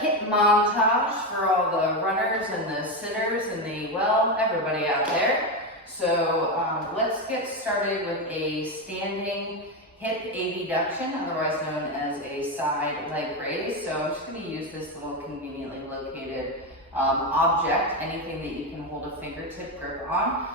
hip montage for all the runners and the sitters and the, well, everybody out there. So let's get started with a standing hip abduction, otherwise known as a side leg raise. So I'm just going to use this little conveniently located object, anything that you can hold a fingertip grip on.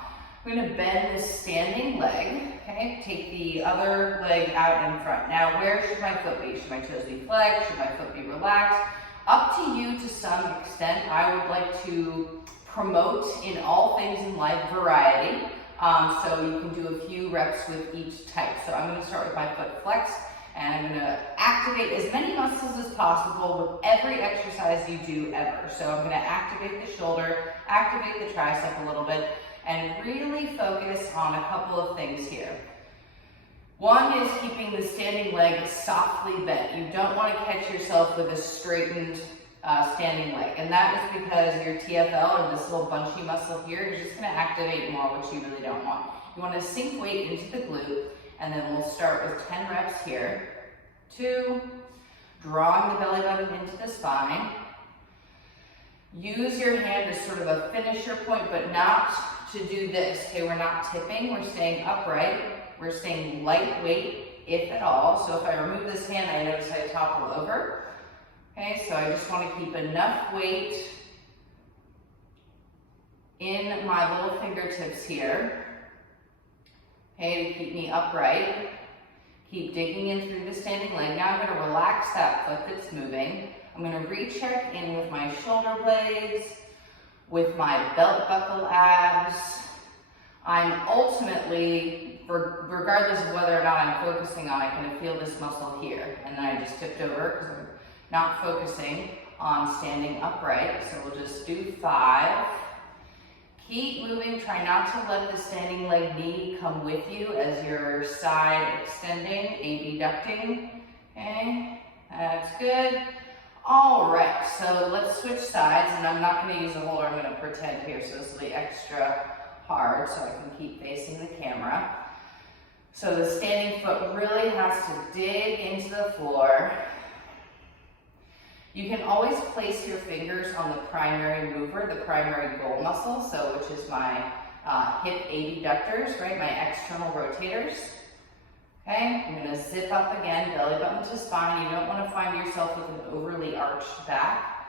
I'm going to bend this standing leg, okay? Take the other leg out in front. Now, where should my foot be? Should my toes be flexed? Should my foot be relaxed? Up to you to some extent. I would like to promote in all things in life variety. So you can do a few reps with each type. So I'm going to start with my foot flexed, and I'm going to activate as many muscles as possible with every exercise you do ever. So I'm going to activate the shoulder, activate the tricep a little bit, and really focus on a couple of things here. One is keeping the standing leg softly bent. You don't want to catch yourself with a straightened standing leg, and that is because your TFL, or this little bunchy muscle here, is just going to activate more, which you really don't want. You want to sink weight into the glute, and then we'll start with 10 reps here. 2, drawing the belly button into the spine. Use your hand as sort of a finisher point, but not to do this. Okay, we're not tipping, we're staying upright, we're staying lightweight, if at all. So if I remove this hand, I notice I topple over. Okay, so I just want to keep enough weight in my little fingertips here, okay, to keep me upright. Keep digging in through the standing leg. Now I'm going to relax that foot that's moving. I'm going to recheck in with my shoulder blades, with my belt buckle abs. I'm ultimately, regardless of whether or not I'm focusing on it, going to feel this muscle here. And then I just tipped over because I'm not focusing on standing upright. So we'll just do 5. Keep moving. Try not to let the standing leg knee come with you as your side extending, abducting. Okay, that's good. All right, so let's switch sides, and I'm not going to use a holder. I'm going to pretend here, so this will be extra hard so I can keep facing the camera. So the standing foot really has to dig into the floor. You can always place your fingers on the primary mover, the primary goal muscle, so which is my hip abductors, right? My external rotators. Okay, I'm going to zip up again, belly button to spine. You don't want to find yourself with an overly arched back.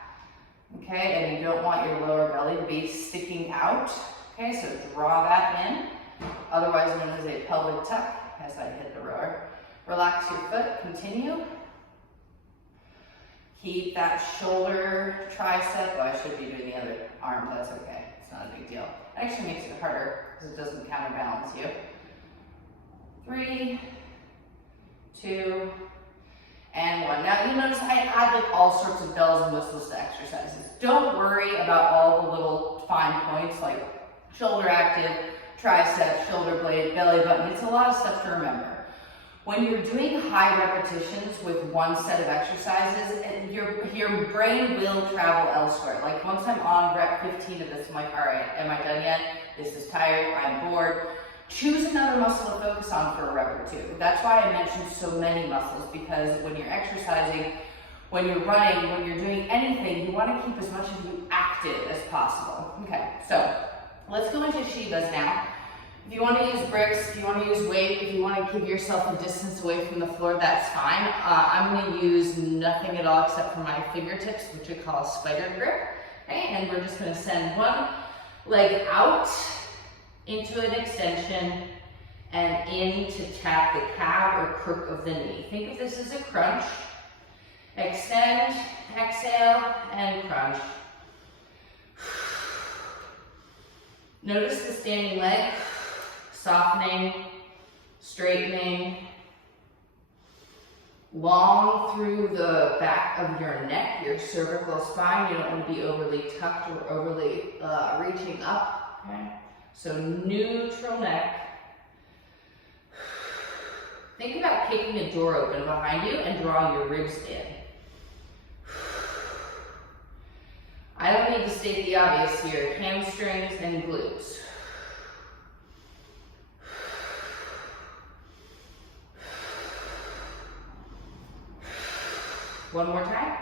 Okay, and you don't want your lower belly to be sticking out. Okay, so draw that in, otherwise known as a pelvic tuck as I hit the rower. Relax your foot, continue. Keep that shoulder, tricep. Well, I should be doing the other arm, that's okay. It's not a big deal. It actually makes it harder because it doesn't counterbalance you. 3, 2, and 1. Now you'll notice I add like all sorts of bells and whistles to exercises. Don't worry about all the little fine points like shoulder active, tricep, shoulder blade, belly button. It's a lot of stuff to remember. When you're doing high repetitions with one set of exercises, your brain will travel elsewhere. Like once I'm on rep 15 of this, I'm like, all right, am I done yet? This is tired, I'm bored. Choose another muscle to focus on for a rep or 2. That's why I mentioned so many muscles, because when you're exercising, when you're running, when you're doing anything, you want to keep as much of you active as possible. Okay, so let's go into Shivas now. If you want to use bricks, if you want to use weight, if you want to give yourself a distance away from the floor, that's fine. I'm going to use nothing at all except for my fingertips, which we call spider grip. Okay, and we're just going to send one leg out into an extension and in to tap the calf or crook of the knee. Think of this as a crunch. Extend, exhale, and crunch. Notice the standing leg, softening, straightening, long through the back of your neck, your cervical spine. You don't want to be overly tucked or overly reaching up. Okay? So neutral neck. Think about kicking a door open behind you and drawing your ribs in. I don't need to state the obvious here, hamstrings and glutes. One more time.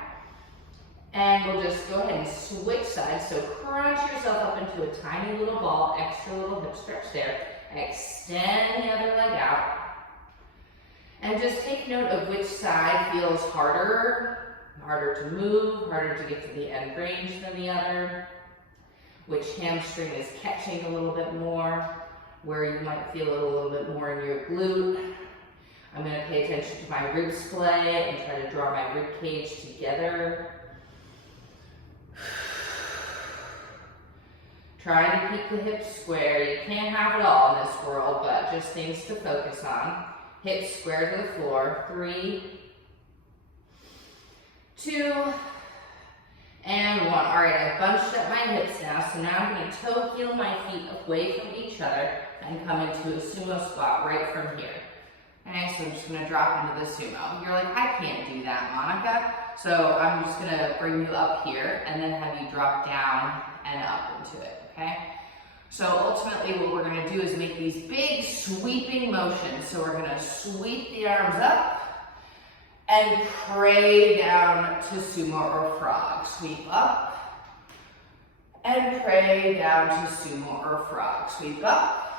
And we'll just go ahead and switch sides. So crunch yourself up into a tiny little ball, extra little hip stretch there. Extend the other leg out. And just take note of which side feels harder to move, harder to get to the end range than the other. Which hamstring is catching a little bit more, where you might feel it a little bit more in your glute. I'm going to pay attention to my rib splay and try to draw my rib cage together. Trying to keep the hips square. You can't have it all in this world, but just things to focus on. Hips square to the floor. 3, 2, and 1. All right, I bunched up my hips now, so now I'm going to toe heel my feet away from each other and come into a sumo squat right from here. Okay, so I'm just going to drop into the sumo. You're like, I can't do that, Monica. So I'm just going to bring you up here and then have you drop down and up into it, okay? So ultimately what we're going to do is make these big sweeping motions. So we're going to sweep the arms up and pray down to sumo or frog. Sweep up and pray down to sumo or frog. Sweep up.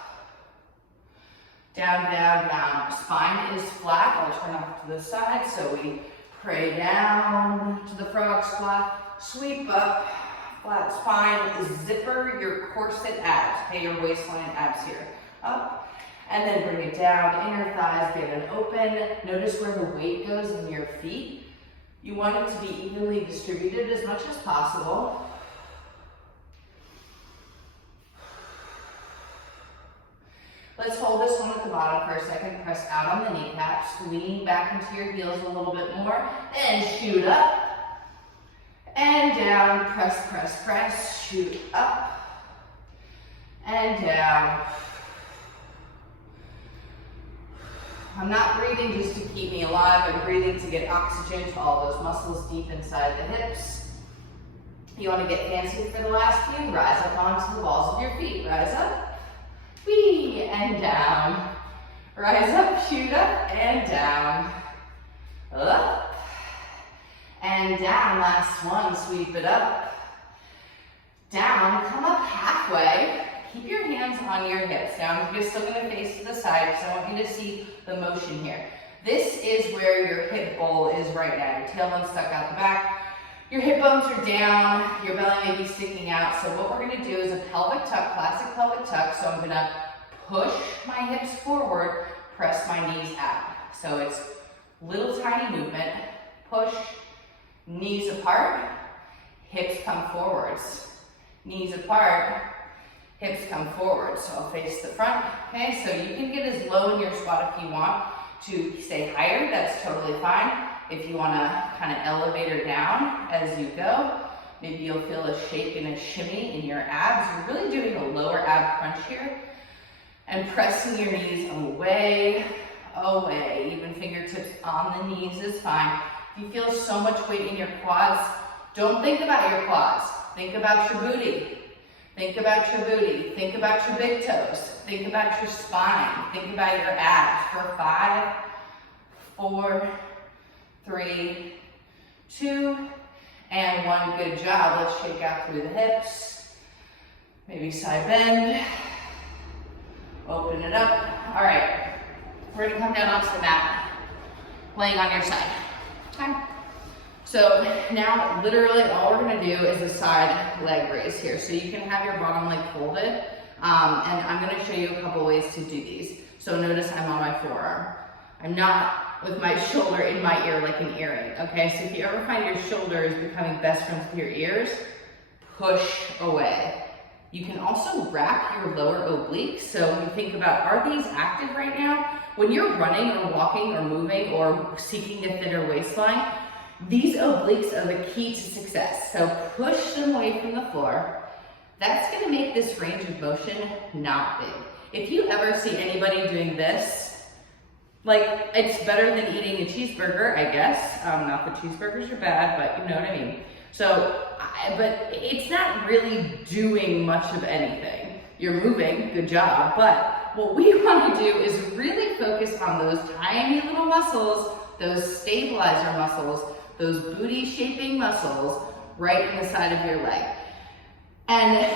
Down, down, down. Spine is flat. I'll turn off to the side. So we pray down to the frog squat. Sweep up. Flat spine. Zipper your corset abs. Okay, your waistline abs here. Up. And then bring it down. Inner thighs get an open. Notice where the weight goes in your feet. You want it to be evenly distributed as much as possible. Let's hold this one at the bottom for a second. Press out on the kneecaps. Lean back into your heels a little bit more. And shoot up. And down. Press, press, press. Shoot up. And down. I'm not breathing just to keep me alive. I'm breathing to get oxygen to all those muscles deep inside the hips. You want to get fancy for the last few? Rise up onto the balls of your feet. Rise up. Whee, and down. Rise up, shoot up, and down. Up, and down. Last one, sweep it up. Down, come up halfway. Keep your hands on your hips. Now, you're still going to face to the side because I want you to see the motion here. This is where your hip bowl is right now. Your tailbone's stuck out the back. Your hip bones are down, your belly may be sticking out. So what we're gonna do is a pelvic tuck, classic pelvic tuck. So I'm gonna push my hips forward, press my knees out. So it's little tiny movement, push, knees apart, hips come forwards. Knees apart, hips come forward. So I'll face the front, okay? So you can get as low in your squat if you want to stay higher, that's totally fine. If you want to kind of elevate her down as you go, maybe you'll feel a shake and a shimmy in your abs. You're really doing a lower ab crunch here. And pressing your knees away, away. Even fingertips on the knees is fine. If you feel so much weight in your quads, don't think about your quads. Think about your booty. Think about your booty. Think about your big toes. Think about your spine. Think about your abs. For 5, 4, 3, 2, and 1. Good job. Let's shake out through the hips. Maybe side bend. Open it up. All right. We're gonna come down onto the mat, laying on your side. Okay. So now, literally, all we're gonna do is a side leg raise here. So you can have your bottom leg folded, and I'm gonna show you a couple ways to do these. So notice I'm on my forearm. I'm not with my shoulder in my ear like an earring, okay? So if you ever find your shoulder is becoming best friends with your ears, push away. You can also wrap your lower obliques. So you think about, are these active right now? When you're running or walking or moving or seeking a thinner waistline, these obliques are the key to success. So push them away from the floor. That's gonna make this range of motion not big. If you ever see anybody doing this, like, it's better than eating a cheeseburger, I guess. Not that cheeseburgers are bad, but you know what I mean. So, but it's not really doing much of anything. You're moving, good job, but what we want to do is really focus on those tiny little muscles, those stabilizer muscles, those booty shaping muscles, right in the side of your leg. And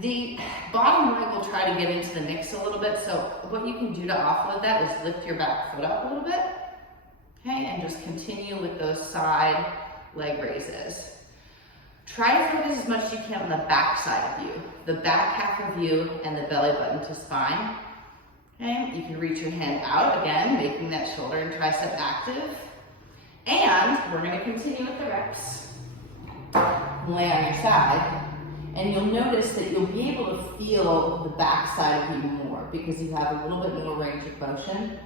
the bottom leg will try to get into the mix a little bit, so what you can do to offload that is lift your back foot up a little bit, okay, and just continue with those side leg raises. Try to focus as much as you can on the back side of you, the back half of you and the belly button to spine. Okay, you can reach your hand out again, making that shoulder and tricep active. And we're going to continue with the reps. Lay on your side, and you'll notice that you'll be able to feel the back side of you more because you have a little bit more range of motion.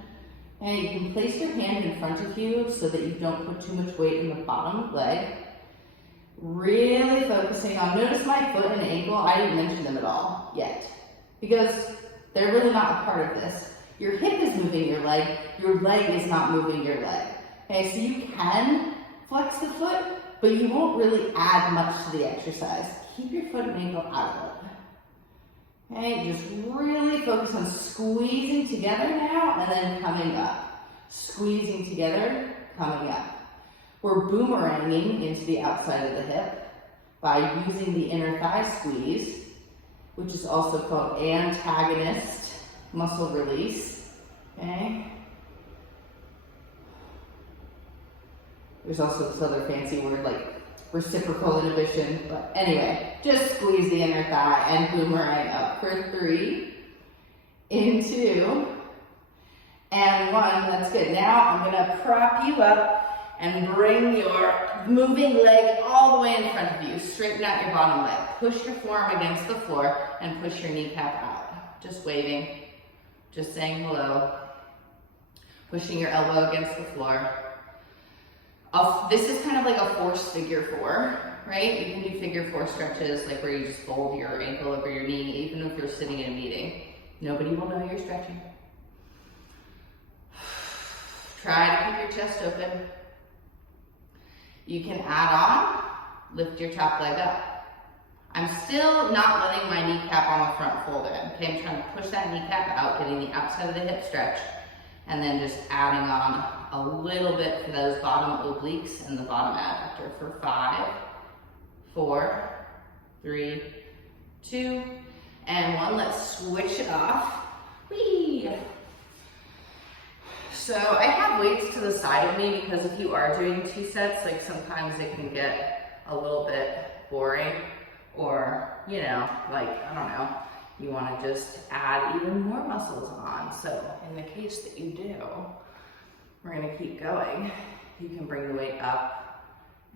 And you can place your hand in front of you so that you don't put too much weight in the bottom leg. Really focusing on, notice my foot and ankle, I didn't mention them at all yet because they're really not a part of this. Your hip is moving your leg is not moving your leg. Okay, so you can flex the foot, but you won't really add much to the exercise. Keep your foot and ankle out of it. Okay, just really focus on squeezing together now and then coming up. Squeezing together, coming up. We're boomeranging into the outside of the hip by using the inner thigh squeeze, which is also called antagonist muscle release. Okay. There's also this other fancy word like reciprocal inhibition, but anyway, just squeeze the inner thigh and boomerang up for 3, in 2, and 1. That's good. Now I'm gonna prop you up and bring your moving leg all the way in front of you. Straighten out your bottom leg. Push your forearm against the floor and push your kneecap out. Just waving, just saying hello. Pushing your elbow against the floor. This is kind of like a forced figure 4, right? You can do figure 4 stretches, like where you just fold your ankle over your knee, even if you're sitting in a meeting. Nobody will know you're stretching. Try to keep your chest open. You can add on, lift your top leg up. I'm still not letting my kneecap on the front fold in. Okay, I'm trying to push that kneecap out, getting the outside of the hip stretch, and then just adding on a little bit for those bottom obliques and the bottom adductor for 5, 4, 3, 2, and 1. Let's switch it off. Whee! So I have weights to the side of me because if you are doing 2 sets, like sometimes it can get a little bit boring, or, you know, like, I don't know, you want to just add even more muscles on. So in the case that you do, we're going to keep going. You can bring the weight up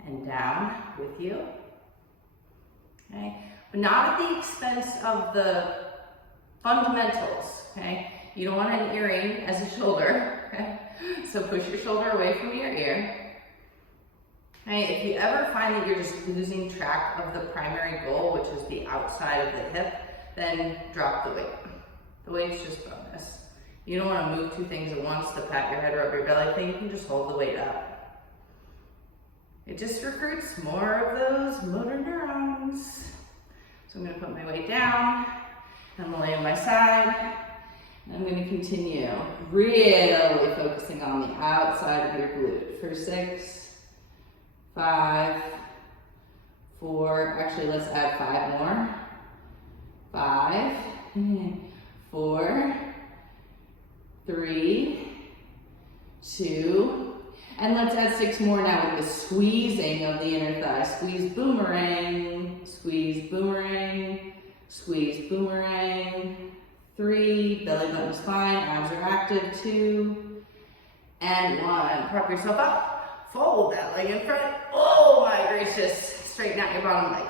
and down with you, okay? But not at the expense of the fundamentals, okay? You don't want an earring as a shoulder, okay? So push your shoulder away from your ear. Okay, if you ever find that you're just losing track of the primary goal, which is the outside of the hip, then drop the weight. The weight's just bonus. You don't want to move 2 things at once to pat your head or rub your belly thing. You can just hold the weight up. It just recruits more of those motor neurons. So I'm going to put my weight down. I'm going to lay on my side. And I'm going to continue really focusing on the outside of your glute for 6, 5, 4. Actually, let's add 5 more. 5, 4, 3, 2, and let's add 6 more now with the squeezing of the inner thigh. Squeeze boomerang, squeeze boomerang, squeeze boomerang. 3, belly button spine, abs are active. 2, and 1. Prop yourself up, fold that leg in front. Oh my gracious, straighten out your bottom leg.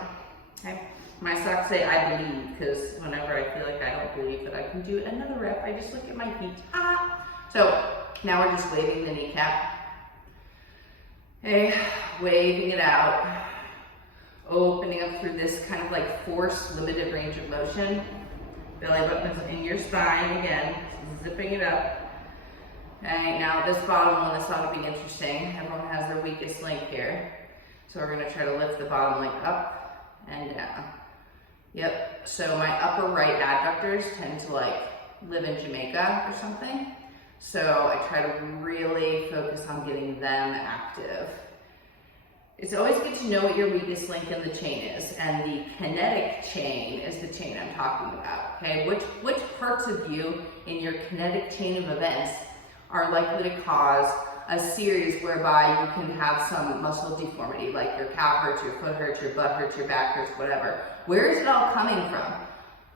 Okay. My socks say I believe, because whenever I feel like I don't believe that I can do another rep, I just look at my feet. Ah! So now we're just waving the kneecap. Okay, waving it out. Opening up through this kind of like forced limited range of motion. Belly button is in your spine again, zipping it up. Okay, now this bottom one, this ought to be interesting. Everyone has their weakest link here. So we're gonna try to lift the bottom leg up and down. Yep, so my upper right adductors tend to like live in Jamaica or something. So I try to really focus on getting them active. It's always good to know what your weakest link in the chain is, and the kinetic chain is the chain I'm talking about, okay? Which parts of you in your kinetic chain of events are likely to cause a series whereby you can have some muscle deformity, like your calf hurts, your foot hurts, your butt hurts, your back hurts, whatever. Where is it all coming from?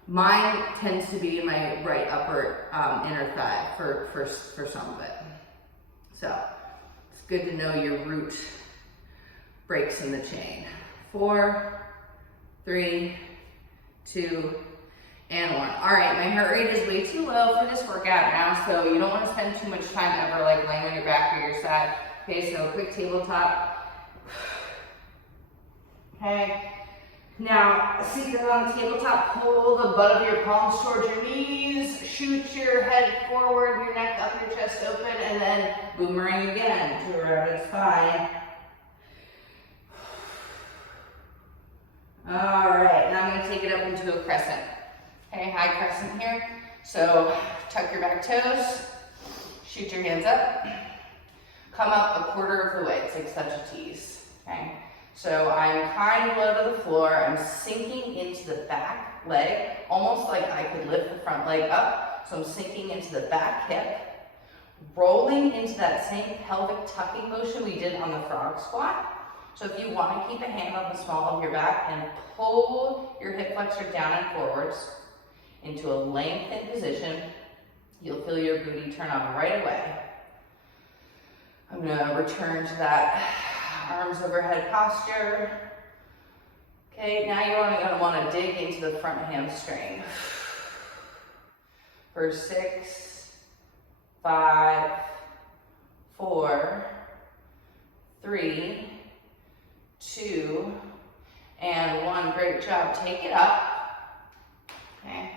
Mine tends to be in my right upper inner thigh for some of it. So it's good to know your root breaks in the chain. 4, 3, 2, and 1. All right, my heart rate is way too low for this workout now, so you don't want to spend too much time ever like laying on your back or your side. Okay, so quick tabletop. Okay. Now, secret on the tabletop, pull the butt of your palms towards your knees, shoot your head forward, your neck up, your chest open, and then boomerang again to around its spine. All right, now I'm going to take it up into a crescent. Okay, high crescent here. So tuck your back toes, shoot your hands up, come up a quarter of the way. It's like such a tease. Okay, so I'm kind of low to the floor. I'm sinking into the back leg, almost like I could lift the front leg up. So I'm sinking into the back hip, rolling into that same pelvic tucking motion we did on the frog squat. So if you want to keep a hand on the small of your back and pull your hip flexor down and forwards into a lengthened position, you'll feel your booty turn on right away. I'm going to return to that arms overhead posture. Okay, now you're going to want to dig into the front hamstring. For 6, 5, 4, 3, 2, and 1. Great job. Take it up. Okay.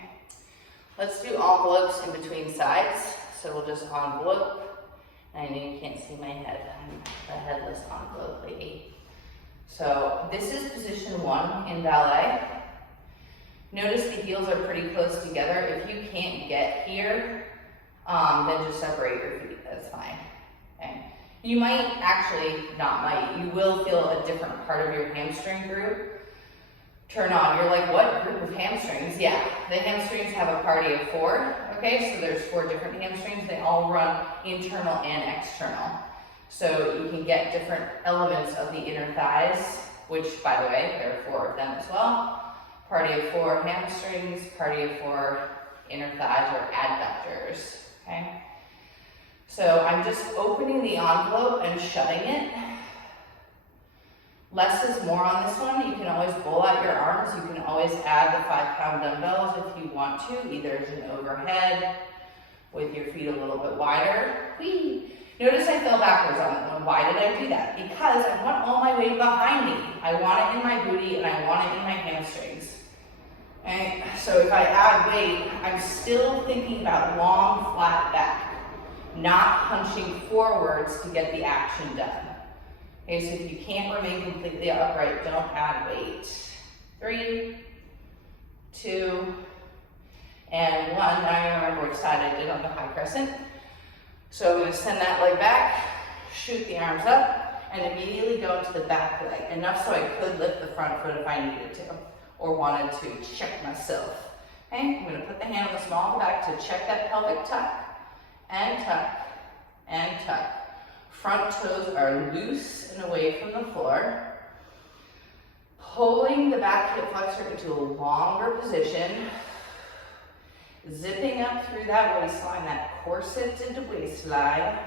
Let's do envelopes in between sides. So we'll just envelope. I know you can't see my head. I'm a headless envelope lady. So this is position 1 in ballet. Notice the heels are pretty close together. If you can't get here, then just separate your feet. That's fine. Okay. You might actually, not might, you will feel a different part of your hamstring group turn on. You're like, what group of hamstrings? Yeah, the hamstrings have a party of 4, okay? So there's 4 different hamstrings. They all run internal and external. So you can get different elements of the inner thighs, which, by the way, there are 4 of them as well. Party of 4 hamstrings, party of 4 inner thighs or adductors, okay? So I'm just opening the envelope and shutting it. Less is more on this one. You can always bowl out your arms. You can always add the 5-pound dumbbells if you want to, either as an overhead with your feet a little bit wider. Whee! Notice I fell backwards on that one. Why did I do that? Because I want all my weight behind me. I want it in my booty and I want it in my hamstrings. And so if I add weight, I'm still thinking about long, flat back, not punching forwards to get the action done. Okay, so if you can't remain completely upright, don't add weight. 3, 2, and 1. Now you remember which side I did on the high crescent. So I'm going to send that leg back, shoot the arms up, and immediately go into the back leg. Enough so I could lift the front foot if I needed to, or wanted to check myself. Okay, I'm going to put the hand on the small of the back to check that pelvic tuck, and tuck, and tuck. Front toes are loose and away from the floor. Pulling the back hip flexor into a longer position. Zipping up through that waistline, that corseted waistline.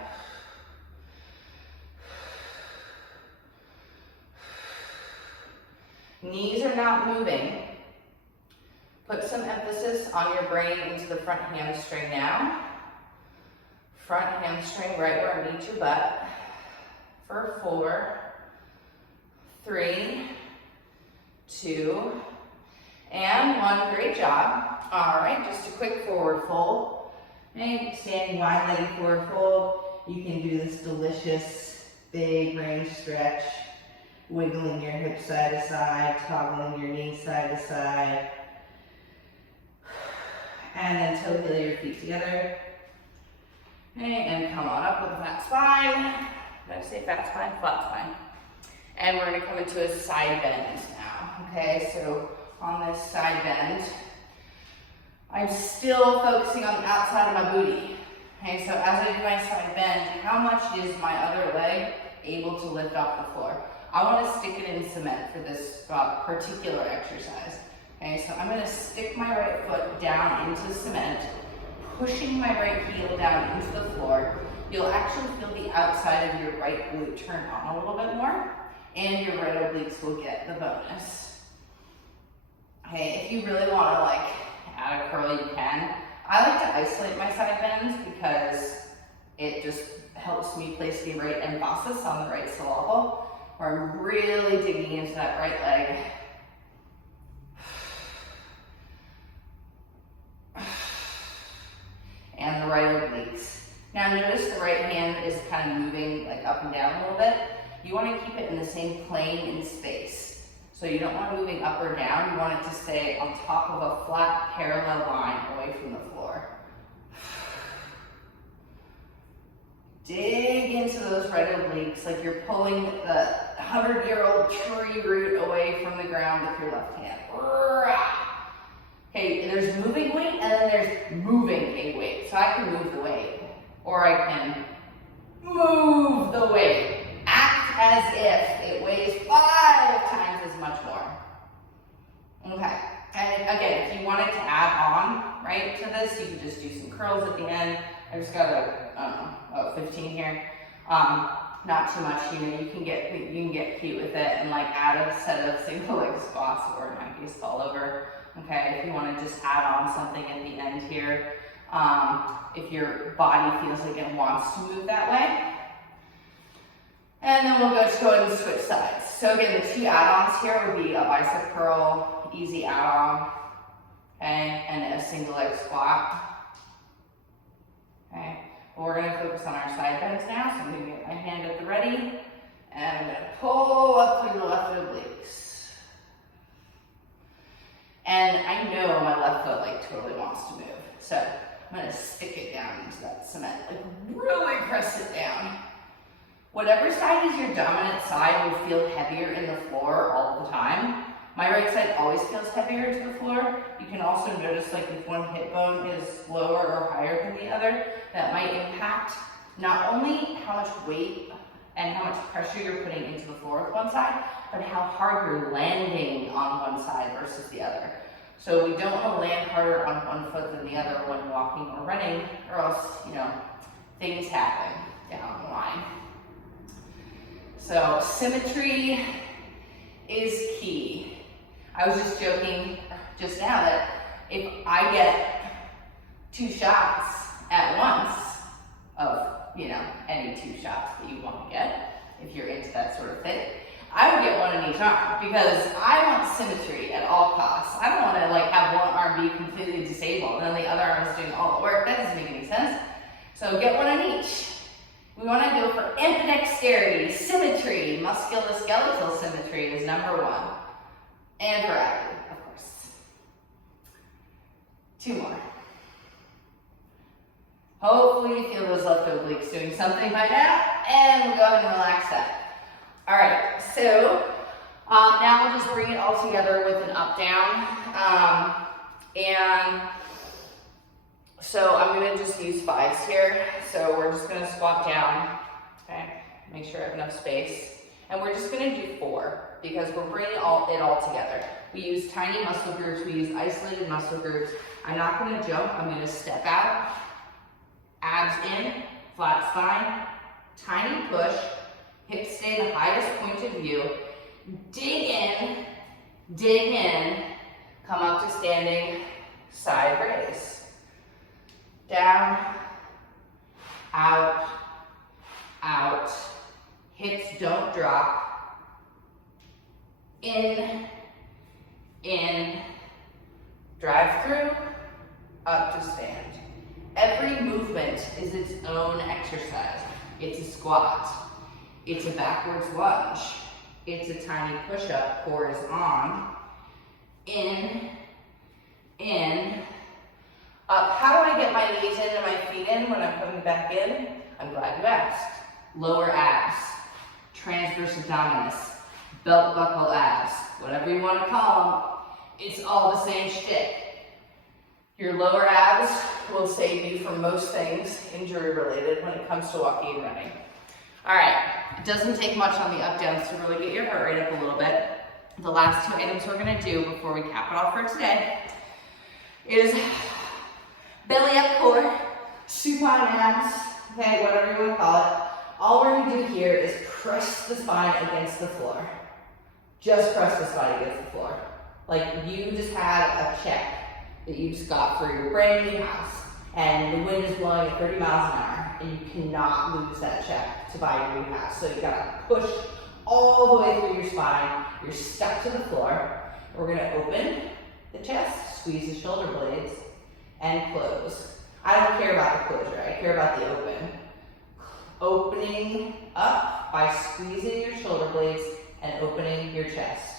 Knees are not moving. Put some emphasis on your brain into the front hamstring now. Front hamstring right where I meet your butt. For 4, 3, 2, and 1. Great job. All right, just a quick forward fold. Okay, standing wide-legged forward fold. You can do this delicious big range stretch, wiggling your hips side to side, toggling your knees side to side, and then toe heel your feet together. Okay, and come on up with a flat spine. Did I say fat spine? Flat spine. And we're gonna come into a side bend now, okay? So on this side bend, I'm still focusing on the outside of my booty. Okay, so as I do my side bend, how much is my other leg able to lift off the floor? I wanna stick it in cement for this particular exercise. Okay, so I'm gonna stick my right foot down into cement, pushing my right heel down into the floor. You'll actually feel the outside of your right glute turn on a little bit more, and your right obliques will get the bonus. Okay, if you really wanna like add a curl, you can. I like to isolate my side bends because it just helps me place the right emphasis on the right syllable, where I'm really digging into that right leg. And the right obliques. Now notice the right hand is kind of moving like up and down a little bit. You want to keep it in the same plane in space. So you don't want it moving up or down. You want it to stay on top of a flat parallel line away from the floor. Dig into those right obliques like you're pulling the 100-year-old tree root away from the ground with your left hand. Okay, there's moving weight and then there's moving a weight. So I can move the weight, or I can move the weight. Act as if it weighs 5 times as much more. Okay, and again, if you wanted to add on, right, to this, you could just do some curls at the end. I just got a 15 here. Not too much, you know, you can get cute with it and like add a set of single leg squats, or in my case, fall over. Okay, if you want to just add on something at the end here, if your body feels like it wants to move that way. And then we'll go ahead and switch sides. So again, the 2 add-ons here would be a bicep curl, easy add-on, okay, and a single leg squat. Okay, well, we're going to focus on our side bends now, so I'm going to get my hand at the ready, and I'm going to pull up through the left obliques. And I know my left foot like totally wants to move. So I'm gonna stick it down into that cement, like really press it down. Whatever side is your dominant side will feel heavier in the floor all the time. My right side always feels heavier to the floor. You can also notice like if one hip bone is lower or higher than the other, that might impact not only how much weight and how much pressure you're putting into the floor with one side, but how hard you're landing on one side versus the other. So we don't want to land harder on one foot than the other when walking or running, or else, you know, things happen down the line. So symmetry is key. I was just joking just now that if I get 2 shots at once of, you know, any 2 shots that you want to get, if you're into that sort of thing, I would get one in each arm because I want symmetry at all costs. I don't want to like have one arm be completely disabled and then the other arm is doing all the work. That doesn't make any sense. So get one in each. We want to go for ambidexterity, symmetry, musculoskeletal symmetry is number 1. And gravity, of course. 2 more. Hopefully you feel those left obliques doing something by now, and we'll go ahead and relax that. All right, so now we'll just bring it all together with an up down. And so I'm gonna just use 5s here. So we're just gonna squat down, okay? Make sure I have enough space. And we're just gonna do 4 because we're bringing it all together. We use tiny muscle groups, we use isolated muscle groups. I'm not gonna jump, I'm gonna step out, abs in, flat spine, tiny push, hips stay the highest point of view, dig in, come up to standing, side raise. Down, out, hips don't drop, in, drive through, up to stand. Every movement is its own exercise. It's a squat, it's a backwards lunge, it's a tiny push-up, core is on, in, up. How do I get my knees in and my feet in when I'm coming back in? I'm glad you asked. Lower abs, transverse abdominis, belt buckle abs, whatever you want to call them, it's all the same shtick. Your lower abs will save you from most things injury related when it comes to walking and running. All right, it doesn't take much on the up downs to really get your heart rate up a little bit. The last two items we're gonna do before we cap it off for today is belly up core, supine abs, okay, whatever you wanna call it. All we're gonna do here is press the spine against the floor. Just press the spine against the floor. Like you just had a check that you just got for your brand new house, and the wind is blowing at 30 miles an hour, and you cannot lose that check to buy your new house. So you gotta push all the way through your spine. You're stuck to the floor. We're gonna open the chest, squeeze the shoulder blades, and close. I don't care about the closure, I care about the open. Opening up by squeezing your shoulder blades and opening your chest.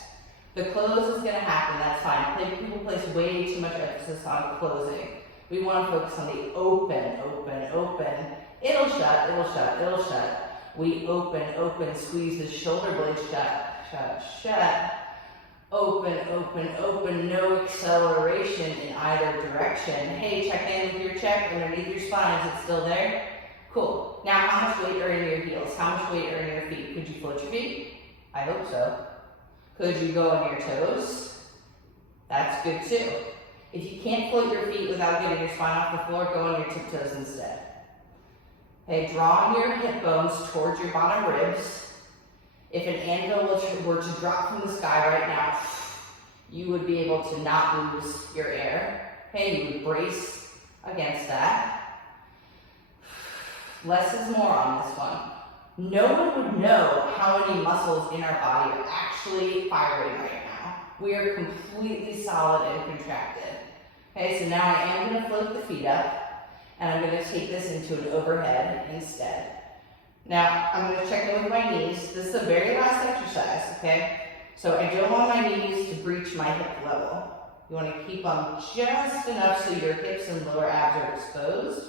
The close is gonna happen, that's fine. People place way too much emphasis on closing. We wanna focus on the open, open, open. It'll shut, it'll shut, it'll shut. We open, open, squeeze the shoulder blades shut, shut, shut. Open, open, open, no acceleration in either direction. Hey, check in with your check underneath your spine, is it still there? Cool. Now, how much weight are in your heels? How much weight are in your feet? Could you float your feet? I hope so. Could you go on your toes? That's good too. If you can't float your feet without getting your spine off the floor, go on your tiptoes instead. Okay, draw your hip bones towards your bottom ribs. If an anvil were to drop from the sky right now, you would be able to not lose your air. Okay, you would brace against that. Less is more on this one. No one would know how many muscles in our body are actually firing right now. We are completely solid and contracted. Okay, so now I am going to float the feet up, and I'm going to take this into an overhead instead. Now, I'm going to check in with my knees. This is the very last exercise, okay? So I don't want my knees to breach my hip level. You want to keep them just enough so your hips and lower abs are exposed.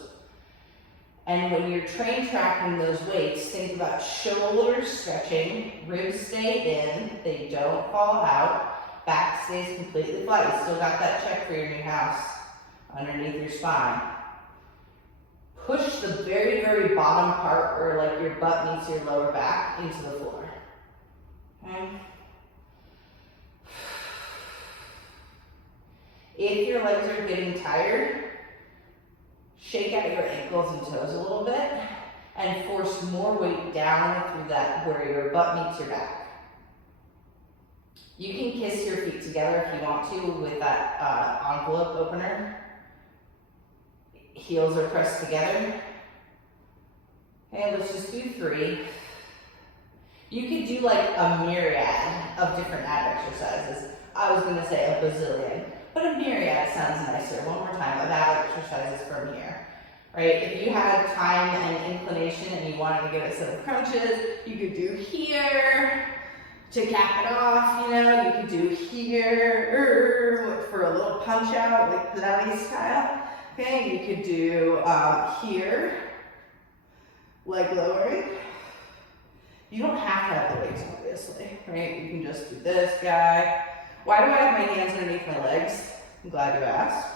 And when you're train tracking those weights, think about shoulders stretching, ribs stay in, they don't fall out, back stays completely flat. You still got that check for your new house underneath your spine. Push the very, very bottom part where like your butt meets your lower back into the floor. Okay? If your legs are getting tired, shake out your ankles and toes a little bit and force more weight down through that where your butt meets your back. You can kiss your feet together if you want to with that envelope opener. Heels are pressed together. Okay, let's just do 3. You could do like a myriad of different ab exercises. I was gonna say a bazillion, but a myriad sounds nicer. One more time, of ab exercises from here. Right, if you had time and inclination and you wanted to get a set of crunches, you could do here to cap it off, you know, you could do here for a little punch out, like Pilates style. Okay, you could do here, leg lowering. You don't have to have the weights, obviously, right? You can just do this guy. Why do I have my hands underneath my legs? I'm glad you asked.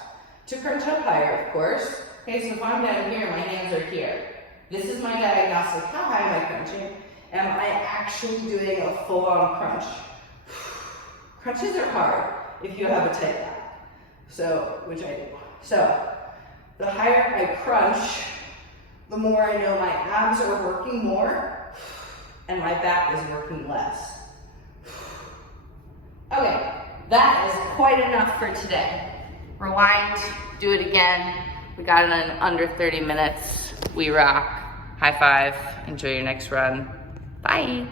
To crunch up higher, of course. Okay, so if I'm down here, my hands are here. This is my diagnostic. How high am I crunching? Am I actually doing a full-on crunch? Crunches are hard if you have a tight back. So, which I do. So, the higher I crunch, the more I know my abs are working more and my back is working less. Okay, that is quite enough for today. Rewind, do it again. We got it in under 30 minutes. We rock. High five. Enjoy your next run. Bye.